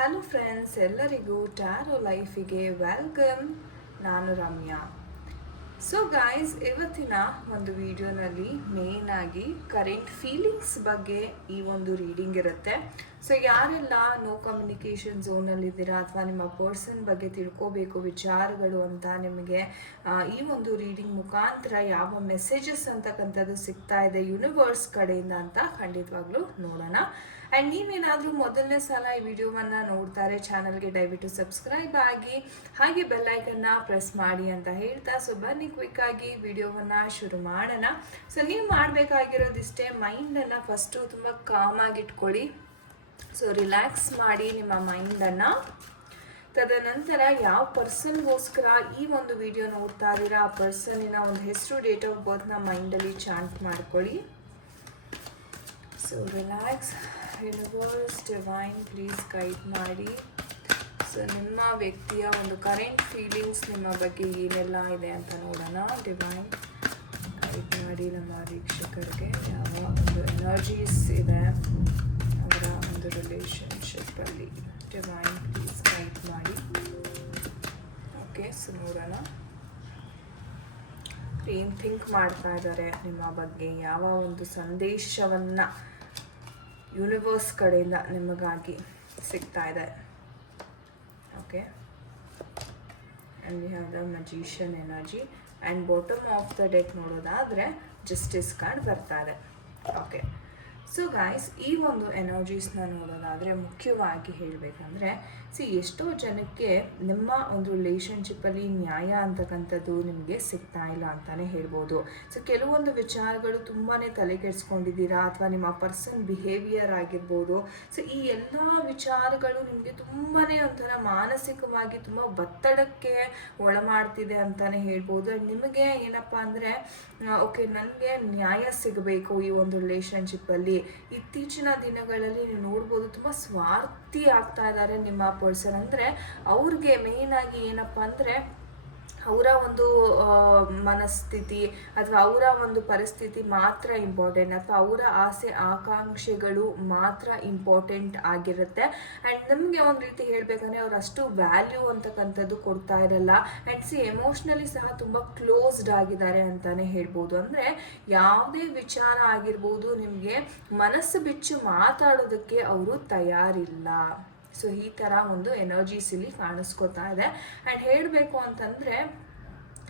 Hello friends, ಎಲ್ಲರಿಗೂ taro ಲೈಫಿಗೆ welcome. ನಾನು Ramya. So guys, ಇವತ್ತಿನ ಒಂದು ವಿಡಿಯೋನಲ್ಲಿ ಮೇನ್ ಆಗಿ ಕರೆಂಟ್ ಫೀಲಿಂಗ್ಸ್ ಬಗ್ಗೆ ಈ ಒಂದು ರೀಡಿಂಗ್ ಇರುತ್ತೆ. ಸೊ ಯಾರೆಲ್ಲ ನೋ ಕಮ್ಯುನಿಕೇಷನ್ ಝೋನಲ್ಲಿದ್ದೀರಾ ಅಥವಾ ನಿಮ್ಮ ಪರ್ಸನ್ ಬಗ್ಗೆ ತಿಳ್ಕೋಬೇಕು ವಿಚಾರಗಳು ಅಂತ ನಿಮಗೆ ಈ ಒಂದು ರೀಡಿಂಗ್ ಮುಖಾಂತರ ಯಾವ ಮೆಸೇಜಸ್ ಅಂತಕ್ಕಂಥದ್ದು ಸಿಗ್ತಾ ಇದೆ ಯೂನಿವರ್ಸ್ ಕಡೆಯಿಂದ ಅಂತ ಖಂಡಿತವಾಗ್ಲೂ ನೋಡೋಣ. ಆ್ಯಂಡ್ ನೀವೇನಾದರೂ ಮೊದಲನೇ ಸಲ ಈ ವಿಡಿಯೋವನ್ನು ನೋಡ್ತಾರೆ ಚಾನಲ್ಗೆ ದಯವಿಟ್ಟು ಸಬ್ಸ್ಕ್ರೈಬ್ ಆಗಿ ಹಾಗೆ ಬೆಲ್ಲೈಕನ್ನ ಪ್ರೆಸ್ ಮಾಡಿ ಅಂತ ಹೇಳ್ತಾ, ಸೊ ಬನ್ನಿ ಕ್ವಿಕ್ಕಾಗಿ ವಿಡಿಯೋವನ್ನು ಶುರು ಮಾಡೋಣ. ಸೊ ನೀವು ಮಾಡಬೇಕಾಗಿರೋದಿಷ್ಟೇ, ಮೈಂಡನ್ನು ಫಸ್ಟು ತುಂಬ ಕಾಮಾಗಿಟ್ಕೊಳ್ಳಿ. ಸೊ ರಿಲ್ಯಾಕ್ಸ್ ಮಾಡಿ ನಿಮ್ಮ ಮೈಂಡನ್ನು. ತದನಂತರ ಯಾವ ಪರ್ಸನ್ಗೋಸ್ಕರ ಈ ಒಂದು ವಿಡಿಯೋ ನೋಡ್ತಾ ಇದ್ದೀರಾ ಆ ಪರ್ಸನ್ನಿನ ಒಂದು ಹೆಸರು, ಡೇಟ್ ಆಫ್ ಬರ್ತ್ನ ಮೈಂಡಲ್ಲಿ ಚಾಂಟ್ ಮಾಡ್ಕೊಳ್ಳಿ. So relax. Universe divine please guide ಮಾಡಿ. ಸೊ ನಿಮ್ಮ ವ್ಯಕ್ತಿಯ ಒಂದು ಕರೆಂಟ್ ಫೀಲಿಂಗ್ಸ್ ನಿಮ್ಮ ಬಗ್ಗೆ ಏನೆಲ್ಲ ಇದೆ ಅಂತ ನೋಡೋಣ. ಡಿವೈನ್ ಗೈಡ್ ಮಾಡಿ ನಮ್ಮ ವೀಕ್ಷಕರಿಗೆ ಯಾವ ಒಂದು ಎನರ್ಜೀಸ್ ಇದೆ ಅವರ ಒಂದು ರಿಲೇಶನ್ಶಿಪ್ಪಲ್ಲಿ. ಡಿವೈನ್ ಪ್ಲೀಸ್ ಗೈಡ್ ಮಾಡಿ. ಓಕೆ, ಸೊ ನೋಡೋಣ ಏನು ಥಿಂಕ್ ಮಾಡ್ತಾ ಇದ್ದಾರೆ ನಿಮ್ಮ ಬಗ್ಗೆ, ಯಾವ ಒಂದು ಸಂದೇಶವನ್ನು ಯೂನಿವರ್ಸ್ ಕಡೆಯಿಂದ ನಿಮಗಾಗಿ ಸಿಗ್ತಾ ಇದೆ. Okay, and we have the magician energy and bottom of the deck ನೋಡೋದಾದರೆ ಜಸ್ಟಿಸ್ ಕಾರ್ಡ್ ಬರ್ತಾ ಇದೆ. ಓಕೆ, ಸೊ ಗಾಯ್ಸ್, ಈ ಒಂದು ಎನರ್ಜೀಸ್ನ ನೋಡೋದಾದರೆ ಮುಖ್ಯವಾಗಿ ಹೇಳಬೇಕಂದ್ರೆ ಎಷ್ಟೋ ಜನಕ್ಕೆ ನಿಮ್ಮ ಒಂದು ರಿಲೇಷನ್ಶಿಪ್ಪಲ್ಲಿ ನ್ಯಾಯ ಅಂತಕ್ಕಂಥದ್ದು ನಿಮಗೆ ಸಿಗ್ತಾ ಇಲ್ಲ ಅಂತಲೇ ಹೇಳ್ಬೋದು. ಸೊ ಕೆಲವೊಂದು ವಿಚಾರಗಳು ತುಂಬಾ ತಲೆಕೆಡಿಸ್ಕೊಂಡಿದ್ದೀರಾ ಅಥವಾ ನಿಮ್ಮ ಪರ್ಸನ್ ಬಿಹೇವಿಯರ್ ಆಗಿರ್ಬೋದು. ಸೊ ಈ ಎಲ್ಲ ವಿಚಾರಗಳು ನಿಮಗೆ ತುಂಬಾ ಒಂಥರ ಮಾನಸಿಕವಾಗಿ ತುಂಬ ಒತ್ತಡಕ್ಕೆ ಒಳಮಾಡ್ತಿದೆ ಅಂತಲೇ ಹೇಳ್ಬೋದು. ನಿಮಗೆ ಏನಪ್ಪ ಅಂದರೆ ಓಕೆ, ನನಗೆ ನ್ಯಾಯ ಸಿಗಬೇಕು ಈ ಒಂದು ರಿಲೇಷನ್ಶಿಪ್ಪಲ್ಲಿ. ಇತ್ತೀಚಿನ ದಿನಗಳಲ್ಲಿ ನೀವು ನೋಡ್ಬೋದು ತುಂಬ ಸ್ವಾರ್ಥಿ ಆಗ್ತಾ ಇದ್ದಾರೆ ನಿಮ್ಮ ಪರ್ಸನ್. ಅಂದರೆ ಅವ್ರಿಗೆ ಮೇಯ್ನಾಗಿ ಏನಪ್ಪ ಅಂದರೆ ಅವರ ಒಂದು ಮನಸ್ಥಿತಿ ಅಥವಾ ಅವರ ಒಂದು ಪರಿಸ್ಥಿತಿ ಮಾತ್ರ ಇಂಪಾರ್ಟೆಂಟ್, ಅಥವಾ ಅವರ ಆಸೆ ಆಕಾಂಕ್ಷೆಗಳು ಮಾತ್ರ ಇಂಪಾರ್ಟೆಂಟ್ ಆಗಿರುತ್ತೆ. ಆ್ಯಂಡ್ ನಮಗೆ ಒಂದು ರೀತಿ ಹೇಳಬೇಕಂದ್ರೆ ಅವ್ರು ಅಷ್ಟು ವ್ಯಾಲ್ಯೂ ಅಂತಕ್ಕಂಥದ್ದು ಕೊಡ್ತಾ ಇರಲ್ಲ. ಆ್ಯಂಡ್ ಎಮೋಷ್ನಲಿ ಸಹ ತುಂಬ ಕ್ಲೋಸ್ಡ್ ಆಗಿದ್ದಾರೆ ಅಂತಲೇ ಹೇಳ್ಬೋದು. ಅಂದರೆ ಯಾವುದೇ ವಿಚಾರ ಆಗಿರ್ಬೋದು ನಿಮಗೆ ಮನಸ್ಸು ಬಿಚ್ಚು ಮಾತಾಡೋದಕ್ಕೆ ಅವರು ತಯಾರಿಲ್ಲ. ಸೊ ಈ ಥರ ಒಂದು ಎನರ್ಜೀಸ್ ಇಲ್ಲಿ ಕಾಣಿಸ್ಕೋತಾ ಇದೆ. ಆ್ಯಂಡ್ ಹೇಳಬೇಕು ಅಂತಂದರೆ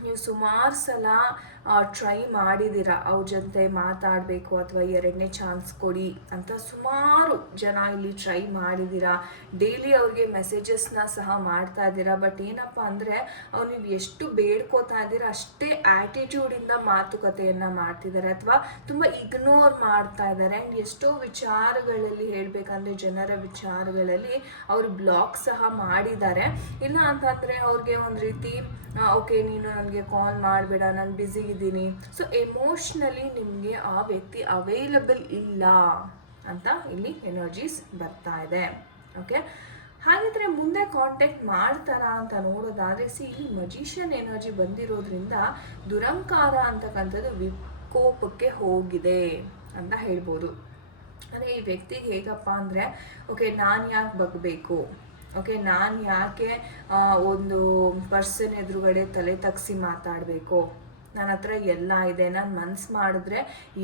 ನೀವು ಸುಮಾರು ಸಲ ಟ್ರೈ ಮಾಡಿದ್ದೀರಾ ಅವ್ರ ಜೊತೆ ಮಾತಾಡಬೇಕು ಅಥವಾ ಎರಡನೇ ಚಾನ್ಸ್ ಕೊಡಿ ಅಂತ ಸುಮಾರು ಜನ ಇಲ್ಲಿ ಟ್ರೈ ಮಾಡಿದ್ದೀರಾ. ಡೈಲಿ ಅವ್ರಿಗೆ ಮೆಸೇಜಸ್ನ ಸಹ ಮಾಡ್ತಾ ಇದ್ದೀರಾ. ಬಟ್ ಏನಪ್ಪ ಅಂದರೆ ಅವ್ರು ನೀವು ಎಷ್ಟು ಬೇಡ್ಕೋತಾ ಇದ್ದೀರಾ ಅಷ್ಟೇ ಆ್ಯಟಿಟ್ಯೂಡಿಂದ ಮಾತುಕತೆಯನ್ನು ಮಾಡ್ತಿದ್ದಾರೆ ಅಥವಾ ತುಂಬ ಇಗ್ನೋರ್ ಮಾಡ್ತಾ ಇದ್ದಾರೆ. ಆ್ಯಂಡ್ ಎಷ್ಟೋ ವಿಚಾರಗಳಲ್ಲಿ ಹೇಳಬೇಕಂದ್ರೆ ಜನರ ವಿಚಾರಗಳಲ್ಲಿ ಅವರು ಬ್ಲಾಕ್ ಸಹ ಮಾಡಿದ್ದಾರೆ. ಇಲ್ಲ ಅಂತಂದರೆ ಅವ್ರಿಗೆ ಒಂದು ರೀತಿ ಓಕೆ ನೀನು ನನಗೆ ಕಾಲ್ ಮಾಡಬೇಡ, ನಾನು ಬ್ಯುಸಿ ಇದ್ದೀನಿ. ಸೊ ಎಮೋಷ್ನಲಿ ನಿಮಗೆ ಆ ವ್ಯಕ್ತಿ ಅವೈಲಬಲ್ ಇಲ್ಲ ಅಂತ ಇಲ್ಲಿ ಎನರ್ಜೀಸ್ ಬರ್ತಾ ಇದೆ. ಓಕೆ, ಹಾಗಿದ್ರೆ ಮುಂದೆ ಕಾಂಟ್ಯಾಕ್ಟ್ ಮಾಡ್ತಾರಾ ಅಂತ ನೋಡೋದಾದರೆ ಇಲ್ಲಿ ಮಜಿಷಿಯನ್ ಎನರ್ಜಿ ಬಂದಿರೋದ್ರಿಂದ ದುರಂಕಾರ ಅಂತಕ್ಕಂಥದ್ದು ವಿಕೋಪಕ್ಕೆ ಹೋಗಿದೆ ಅಂತ ಹೇಳ್ಬೋದು. ಅಂದರೆ ಈ ವ್ಯಕ್ತಿಗೆ ಹೇಗಪ್ಪ ಅಂದರೆ ಓಕೆ ನಾನು ಯಾಕೆ ಬಗ್ಬೇಕು, ಓಕೆ ನಾನು ಯಾಕೆ ಒಂದು ಪರ್ಸನ್ ಎದುರುಗಡೆ ತಲೆ ತಗ್ಸಿ ಮಾತಾಡಬೇಕು, ನನ್ನ ಹತ್ರ ಎಲ್ಲ ಇದೆ, ನಾನು ಮನ್ಸು ಮಾಡಿದ್ರೆ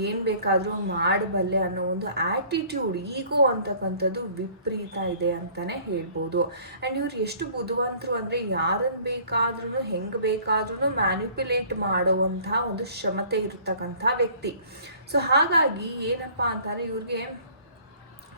ಏನು ಬೇಕಾದರೂ ಮಾಡಬಲ್ಲೆ ಅನ್ನೋ ಒಂದು ಆ್ಯಟಿಟ್ಯೂಡ್, ಈಗೋ ಅಂತಕ್ಕಂಥದ್ದು ವಿಪರೀತ ಇದೆ ಅಂತಲೇ ಹೇಳ್ಬೋದು. ಆ್ಯಂಡ್ ಇವ್ರು ಎಷ್ಟು ಬುದ್ಧಿವಂತರು ಅಂದರೆ ಯಾರನ್ನು ಬೇಕಾದ್ರೂ ಹೆಂಗೆ ಬೇಕಾದ್ರೂ ಮ್ಯಾನಿಪ್ಯುಲೇಟ್ ಮಾಡೋವಂಥ ಒಂದು ಕ್ಷಮತೆ ಇರ್ತಕ್ಕಂಥ ವ್ಯಕ್ತಿ. ಸೊ ಹಾಗಾಗಿ ಏನಪ್ಪ ಅಂತಾರೆ ಇವ್ರಿಗೆ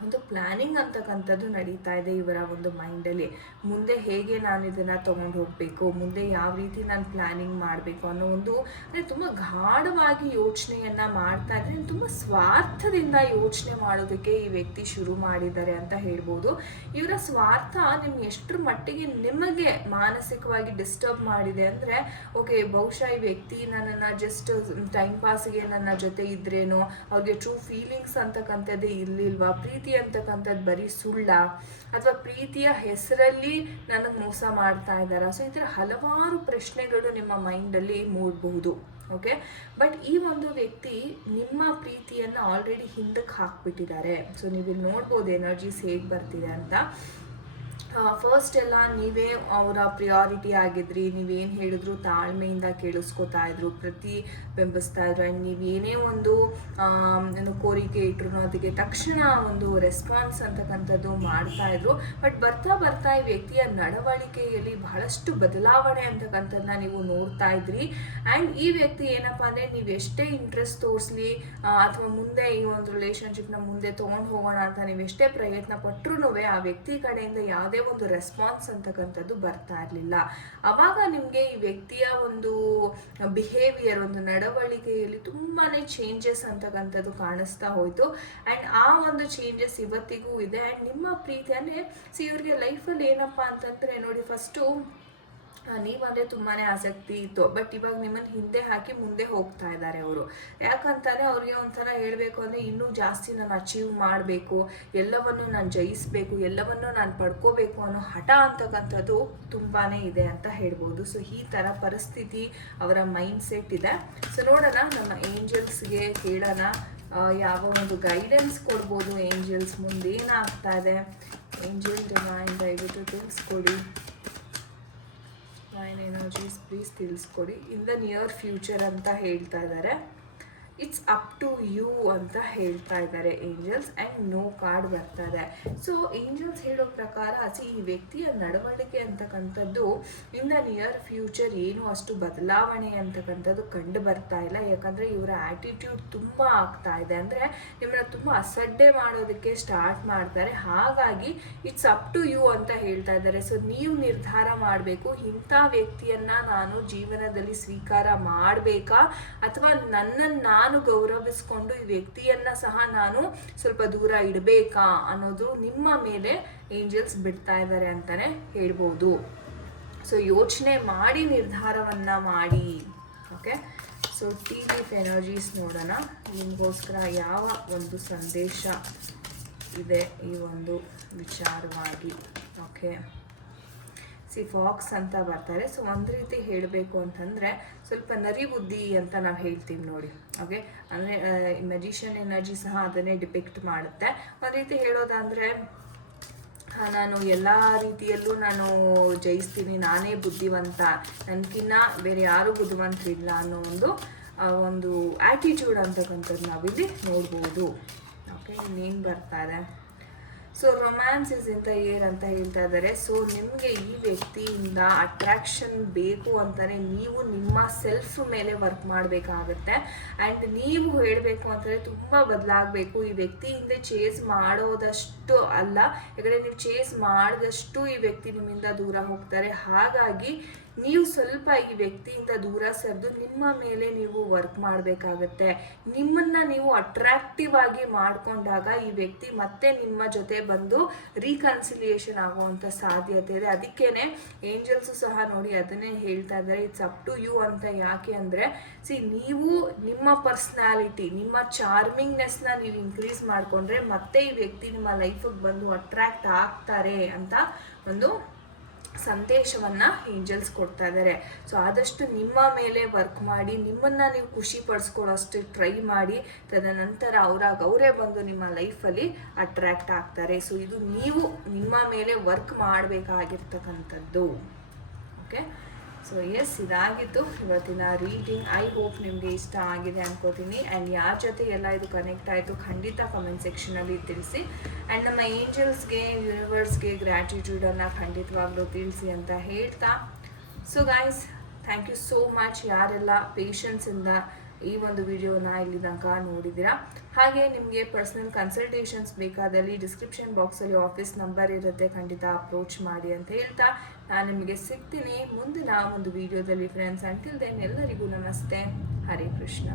ಒಂದು ಪ್ಲ್ಯಾನಿಂಗ್ ಅಂತಕ್ಕಂಥದ್ದು ನಡೀತಾ ಇದೆ ಇವರ ಒಂದು ಮೈಂಡಲ್ಲಿ. ಮುಂದೆ ಹೇಗೆ ನಾನು ಇದನ್ನು ತೊಗೊಂಡು ಹೋಗಬೇಕು, ಮುಂದೆ ಯಾವ ರೀತಿ ನಾನು ಪ್ಲ್ಯಾನಿಂಗ್ ಮಾಡಬೇಕು ಅನ್ನೋ ಒಂದು ಅಂದರೆ ತುಂಬ ಗಾಢವಾಗಿ ಯೋಚನೆಯನ್ನು ಮಾಡ್ತಾ ಇದ್ದಾರೆ. ತುಂಬ ಸ್ವಾರ್ಥದಿಂದ ಯೋಚನೆ ಮಾಡೋದಕ್ಕೆ ಈ ವ್ಯಕ್ತಿ ಶುರು ಮಾಡಿದ್ದಾರೆ ಅಂತ ಹೇಳ್ಬೋದು. ಇವರ ಸ್ವಾರ್ಥ ನಿಮ್ಗೆ ಎಷ್ಟರ ಮಟ್ಟಿಗೆ ನಿಮಗೆ ಮಾನಸಿಕವಾಗಿ ಡಿಸ್ಟರ್ಬ್ ಮಾಡಿದೆ ಅಂದರೆ ಓಕೆ ಬಹುಶಃ ಈ ವ್ಯಕ್ತಿ ನನ್ನನ್ನು ಜಸ್ಟ್ ಟೈಮ್ ಪಾಸ್ಗೆ ನನ್ನ ಜೊತೆ ಇದ್ರೇನೋ, ಅವ್ರಿಗೆ ಟ್ರೂ ಫೀಲಿಂಗ್ಸ್ ಅಂತಕ್ಕಂಥದ್ದೇ ಇರಲಿಲ್ವಾ, ಪ್ರೀತಿ ಅಂತಕ್ಕಂಥದ್ದು ಬರೀ ಸುಳ್ಳ, ಅಥವಾ ಪ್ರೀತಿಯ ಹೆಸರಲ್ಲಿ ನನಗೆ ಮೋಸ ಮಾಡ್ತಾ ಇದ್ದಾರಾ. ಸೊ ಈ ಥರ ಹಲವಾರು ಪ್ರಶ್ನೆಗಳು ನಿಮ್ಮ ಮೈಂಡಲ್ಲಿ ಮೂಡಬಹುದು. ಓಕೆ, ಬಟ್ ಈ ಒಂದು ವ್ಯಕ್ತಿ ನಿಮ್ಮ ಪ್ರೀತಿಯನ್ನು ಆಲ್ರೆಡಿ ಹಿಂದಕ್ಕೆ ಹಾಕ್ಬಿಟ್ಟಿದ್ದಾರೆ. ಸೊ ನೀವು ಇಲ್ಲಿ ನೋಡ್ಬೋದು ಎನರ್ಜೀಸ್ ಹೇಗೆ ಬರ್ತಿದೆ ಅಂತ. ಫಸ್ಟ್ ಎಲ್ಲ ನೀವೇ ಅವರ ಪ್ರಿಯಾರಿಟಿ ಆಗಿದ್ರಿ, ನೀವೇನು ಹೇಳಿದ್ರು ತಾಳ್ಮೆಯಿಂದ ಕೇಳಿಸ್ಕೊತಾ ಇದ್ರು, ಬೆಂಬಸ್ತಾ ಇದ್ರು. ಆ್ಯಂಡ್ ನೀವೇನೇ ಒಂದು ಏನು ಕೋರಿಕೆ ಇಟ್ರು ಅದಕ್ಕೆ ತಕ್ಷಣ ಒಂದು ರೆಸ್ಪಾನ್ಸ್ ಅಂತಕ್ಕಂಥದ್ದು ಮಾಡ್ತಾಯಿದ್ರು. ಬಟ್ ಬರ್ತಾ ಬರ್ತಾ ಈ ವ್ಯಕ್ತಿಯ ನಡವಳಿಕೆಯಲ್ಲಿ ಬಹಳಷ್ಟು ಬದಲಾವಣೆ ಅಂತಕ್ಕಂಥದ್ದನ್ನ ನೀವು ನೋಡ್ತಾ ಇದ್ರಿ. ಆ್ಯಂಡ್ ಈ ವ್ಯಕ್ತಿ ಏನಪ್ಪ ಅಂದರೆ ನೀವು ಎಷ್ಟೇ ಇಂಟ್ರೆಸ್ಟ್ ತೋರಿಸ್ಲಿ ಅಥವಾ ಮುಂದೆ ಈ ಒಂದು ರಿಲೇಷನ್ಶಿಪ್ನ ಮುಂದೆ ತೊಗೊಂಡು ಹೋಗೋಣ ಅಂತ ನೀವು ಎಷ್ಟೇ ಪ್ರಯತ್ನ ಪಟ್ಟರು ಆ ವ್ಯಕ್ತಿ ಕಡೆಯಿಂದ ಯಾವುದೇ ಒಂದು ರೆಸ್ಪಾನ್ಸ್ ಅಂತಕ್ಕಂಥದ್ದು ಬರ್ತಾ ಇರಲಿಲ್ಲ. ಆವಾಗ ನಿಮಗೆ ಈ ವ್ಯಕ್ತಿಯ ಒಂದು ಬಿಹೇವಿಯರ್, ಒಂದು ನಡವಳಿಕೆಯಲ್ಲಿ ತುಂಬಾ ಚೇಂಜಸ್ ಅಂತಕ್ಕಂಥದ್ದು ಕಾಣಿಸ್ತಾ ಹೋಯಿತು. ಆ್ಯಂಡ್ ಆ ಒಂದು ಚೇಂಜಸ್ ಇವತ್ತಿಗೂ ಇದೆ. ಆ್ಯಂಡ್ ನಿಮ್ಮ ಪ್ರೀತಿ ಅಂದರೆ ಇವ್ರಿಗೆ ಲೈಫಲ್ಲಿ ಏನಪ್ಪ ಅಂತಂದರೆ ನೋಡಿ, ಫಸ್ಟು ನೀವಂದರೆ ತುಂಬಾ ಆಸಕ್ತಿ ಇತ್ತು, ಬಟ್ ಇವಾಗ ನಿಮ್ಮನ್ನು ಹಿಂದೆ ಹಾಕಿ ಮುಂದೆ ಹೋಗ್ತಾ ಇದ್ದಾರೆ ಅವರು. ಯಾಕಂತಾನೆ ಅವ್ರಿಗೆ ಒಂಥರ ಹೇಳಬೇಕು ಅಂದರೆ ಇನ್ನೂ ಜಾಸ್ತಿ ನಾನು ಅಚೀವ್ ಮಾಡಬೇಕು, ಎಲ್ಲವನ್ನು ನಾನು ಜಯಿಸಬೇಕು, ಎಲ್ಲವನ್ನು ನಾನು ಪಡ್ಕೋಬೇಕು ಅನ್ನೋ ಹಠ ಅಂತಕ್ಕಂಥದ್ದು ತುಂಬಾ ಇದೆ ಅಂತ ಹೇಳ್ಬೋದು. ಸೊ ಈ ಥರ ಪರಿಸ್ಥಿತಿ ಅವರ ಮೈಂಡ್ ಸೆಟ್ ಇದೆ. ಸೊ ನೋಡೋಣ, ನಮ್ಮ ಏಂಜಲ್ಸ್ಗೆ ಕೇಳೋಣ ಯಾವ ಒಂದು ಗೈಡೆನ್ಸ್ ಕೊಡ್ಬೋದು ಏಂಜಲ್ಸ್, ಮುಂದೇನಾಗ್ತಾ ಇದೆ. ಏಂಜಲ್ ಡಿವೈನ್ ದಯವಿಟ್ಟು ತಿಳಿಸ್ಕೊಡಿ, ಮೈನ್ ಎನರ್ಜೀಸ್ ಪ್ಲೀಸ್ ತಿಳಿಸ್ಕೊಡಿ. ಇನ್ ದ ನಿಯರ್ ಫ್ಯೂಚರ್ ಅಂತ ಹೇಳ್ತಾ ಇದ್ದಾರೆ. ಇಟ್ಸ್ ಅಪ್ ಟು ಯು ಅಂತ ಹೇಳ್ತಾ ಇದ್ದಾರೆ ಏಂಜಲ್ಸ್. ಆ್ಯಂಡ್ ನೋ ಕಾರ್ಡ್ ಬರ್ತಾ ಇದೆ. ಸೊ ಏಂಜಲ್ಸ್ ಹೇಳೋ ಪ್ರಕಾರ ಈ ವ್ಯಕ್ತಿಯ ನಡವಳಿಕೆ ಅಂತಕ್ಕಂಥದ್ದು ಇನ್ ದ ನಿಯರ್ ಫ್ಯೂಚರ್ ಏನು ಅಷ್ಟು ಬದಲಾವಣೆ ಅಂತಕ್ಕಂಥದ್ದು ಕಂಡು ಬರ್ತಾ ಇಲ್ಲ. ಯಾಕಂದರೆ ಇವರ ಆ್ಯಟಿಟ್ಯೂಡ್ ತುಂಬ ಆಗ್ತಾ ಇದೆ, ಅಂದರೆ ನಿಮ್ಮನ್ನ ತುಂಬ ಅಸಡ್ಡೆ ಮಾಡೋದಕ್ಕೆ ಸ್ಟಾರ್ಟ್ ಮಾಡ್ತಾರೆ. ಹಾಗಾಗಿ ಇಟ್ಸ್ ಅಪ್ ಟು ಯು ಅಂತ ಹೇಳ್ತಾ ಇದ್ದಾರೆ. ಸೊ ನೀವು ನಿರ್ಧಾರ ಮಾಡಬೇಕು, ಇಂಥ ವ್ಯಕ್ತಿಯನ್ನು ನಾನು ಜೀವನದಲ್ಲಿ ಸ್ವೀಕಾರ ಮಾಡಬೇಕಾ ಅಥವಾ ನನ್ನನ್ನು ನಾನು ಗೌರವಿಸ್ಕೊಂಡು ಈ ವ್ಯಕ್ತಿಯನ್ನ ಸಹ ನಾನು ಸ್ವಲ್ಪ ದೂರ ಇಡಬೇಕಾ ಅನ್ನೋದು ನಿಮ್ಮ ಮೇಲೆ ಏಂಜಲ್ಸ್ ಬಿಡ್ತಾ ಇದ್ದಾರೆ ಅಂತಾನೆ ಹೇಳ್ಬೋದು. ಸೊ ಯೋಚನೆ ಮಾಡಿ ನಿರ್ಧಾರವನ್ನ ಮಾಡಿ. ಓಕೆ, ಸೊ ಟೀಲೀಫ್ ಎನರ್ಜೀಸ್ ನೋಡೋಣ, ನಿಮಗೋಸ್ಕರ ಯಾವ ಒಂದು ಸಂದೇಶ ಇದೆ ಈ ಒಂದು ವಿಚಾರವಾಗಿ. ಓಕೆ, ಫಾಕ್ಸ್ ಅಂತ ಬರ್ತಾರೆ. ಸೊ ಒಂದು ರೀತಿ ಹೇಳಬೇಕು ಅಂತಂದರೆ ಸ್ವಲ್ಪ ನರಿ ಬುದ್ಧಿ ಅಂತ ನಾವು ಹೇಳ್ತೀವಿ ನೋಡಿ. ಓಕೆ, ಅಂದರೆ ಮೆಜಿಷಿಯನ್ ಎನರ್ಜಿ ಸಹ ಅದನ್ನೇ ಡಿಪಿಕ್ಟ್ ಮಾಡುತ್ತೆ. ಒಂದು ರೀತಿ ಹೇಳೋದಂದರೆ ನಾನು ಎಲ್ಲ ರೀತಿಯಲ್ಲೂ ನಾನು ಜಯಿಸ್ತೀನಿ, ನಾನೇ ಬುದ್ಧಿವಂತ, ನನಗಿನ್ನ ಬೇರೆ ಯಾರೂ ಬುದ್ಧಿವಂತರಿಲ್ಲ ಅನ್ನೋ ಒಂದು ಆ್ಯಟಿಟ್ಯೂಡ್ ಅಂತಕ್ಕಂಥದ್ದು ನಾವಿಲ್ಲಿ ನೋಡ್ಬೋದು. ಓಕೆ, ಇನ್ನೇನು ಬರ್ತಾ ಇದೆ. So romance is in the air ಅಂತ ಹೇಳ್ತಾ ಇದ್ದಾರೆ. ಸೊ ನಿಮಗೆ ಈ ವ್ಯಕ್ತಿಯಿಂದ ಅಟ್ರಾಕ್ಷನ್ ಬೇಕು ಅಂತಲೇ ನೀವು ನಿಮ್ಮ ಸೆಲ್ಫ್ ಮೇಲೆ ವರ್ಕ್ ಮಾಡಬೇಕಾಗತ್ತೆ. ಆ್ಯಂಡ್ ನೀವು ಹೇಳಬೇಕು ಅಂತಂದರೆ ತುಂಬ ಬದಲಾಗಬೇಕು. ಈ ವ್ಯಕ್ತಿಯಿಂದ ಚೇಸ್ ಮಾಡೋದಷ್ಟು ಅಲ್ಲ, ಯಾಕಂದರೆ ನೀವು ಚೇಸ್ ಮಾಡಿದಷ್ಟು ಈ ವ್ಯಕ್ತಿ ನಿಮ್ಮಿಂದ ದೂರ ಹೋಗ್ತಾರೆ. ಹಾಗಾಗಿ ನೀವು ಸ್ವಲ್ಪ ಈ ವ್ಯಕ್ತಿಯಿಂದ ದೂರ ಸರಿದು ನಿಮ್ಮ ಮೇಲೆ ನೀವು ವರ್ಕ್ ಮಾಡಬೇಕಾಗತ್ತೆ. ನಿಮ್ಮನ್ನು ನೀವು ಅಟ್ರಾಕ್ಟಿವ್ ಆಗಿ ಮಾಡಿಕೊಂಡಾಗ ಈ ವ್ಯಕ್ತಿ ಮತ್ತೆ ನಿಮ್ಮ ಜೊತೆ ಬಂದು ರೀಕನ್ಸಿಲಿಯೇಷನ್ ಆಗುವಂಥ ಸಾಧ್ಯತೆ ಇದೆ. ಅದಕ್ಕೇನೆ ಏಂಜಲ್ಸು ಸಹ ನೋಡಿ ಅದನ್ನೇ ಹೇಳ್ತಾ ಇದ್ದಾರೆ, ಇಟ್ಸ್ ಅಪ್ ಟು ಯು ಅಂತ. ಯಾಕೆ ಅಂದರೆ ನೀವು ನಿಮ್ಮ ಪರ್ಸ್ನಾಲಿಟಿ, ನಿಮ್ಮ ಚಾರ್ಮಿಂಗ್ನೆಸ್ನ ನೀವು ಇನ್ಕ್ರೀಸ್ ಮಾಡಿಕೊಂಡ್ರೆ ಮತ್ತೆ ಈ ವ್ಯಕ್ತಿ ನಿಮ್ಮ ಲೈಫಿಗೆ ಬಂದು ಅಟ್ರಾಕ್ಟ್ ಆಗ್ತಾರೆ ಅಂತ ಒಂದು ಸಂದೇಶವನ್ನು ಏಂಜಲ್ಸ್ ಕೊಡ್ತಾ ಇದ್ದಾರೆ. ಸೊ ಆದಷ್ಟು ನಿಮ್ಮ ಮೇಲೆ ವರ್ಕ್ ಮಾಡಿ, ನಿಮ್ಮನ್ನು ನೀವು ಖುಷಿ ಪಡಿಸ್ಕೊಳ್ಳೋಷ್ಟು ಟ್ರೈ ಮಾಡಿ. ತದನಂತರ ಅವರೇ ಬಂದು ನಿಮ್ಮ ಲೈಫಲ್ಲಿ ಅಟ್ರಾಕ್ಟ್ ಆಗ್ತಾರೆ. ಸೊ ಇದು ನೀವು ನಿಮ್ಮ ಮೇಲೆ ವರ್ಕ್ ಮಾಡಬೇಕಾಗಿರ್ತಕ್ಕಂಥದ್ದು. ಓಕೆ, ಸೊ ಎಸ್, ಇದಾಗಿತ್ತು ಇವತ್ತಿನ ರೀಡಿಂಗ್. ಐ ಹೋಪ್ ನಿಮಗೆ ಇಷ್ಟ ಆಗಿದೆ ಅನ್ಕೋತೀನಿ. ಆ್ಯಂಡ್ ಯಾರ ಜೊತೆ ಎಲ್ಲ ಇದು ಕನೆಕ್ಟ್ ಆಯಿತು ಖಂಡಿತ ಕಮೆಂಟ್ ಸೆಕ್ಷನಲ್ಲಿ ತಿಳಿಸಿ. ಆ್ಯಂಡ್ ನಮ್ಮ ಏಂಜಲ್ಸ್ಗೆ, ಯೂನಿವರ್ಸ್ಗೆ ಗ್ರ್ಯಾಟಿಟ್ಯೂಡನ್ನು ಖಂಡಿತವಾಗ್ಲೂ ತಿಳಿಸಿ ಅಂತ ಹೇಳ್ತಾ, so guys, thank you so much ಯಾರೆಲ್ಲ ಪೇಷನ್ಸಿಂದ ಈ ಒಂದು ವಿಡಿಯೋನ ಇಲ್ಲಿ ತನಕ ನೋಡಿದ್ದೀರಾ. ಹಾಗೆ ನಿಮಗೆ ಪರ್ಸನಲ್ ಕನ್ಸಲ್ಟೇಷನ್ಸ್ ಬೇಕಾದಲ್ಲಿ ಡಿಸ್ಕ್ರಿಪ್ಷನ್ ಬಾಕ್ಸಲ್ಲಿ ಆಫೀಸ್ ನಂಬರ್ ಇರುತ್ತೆ, ಖಂಡಿತ ಅಪ್ರೋಚ್ ಮಾಡಿ ಅಂತ ಹೇಳ್ತಾ ನಾನು ನಿಮಗೆ ಸಿಗ್ತೀನಿ ಮುಂದಿನ ಒಂದು ವಿಡಿಯೋದಲ್ಲಿ ಫ್ರೆಂಡ್ಸ್. ಅಂಟಿಲ್ ದೆನ್ ಎಲ್ಲರಿಗೂ ನಮಸ್ತೆ, ಹರೇ ಕೃಷ್ಣ.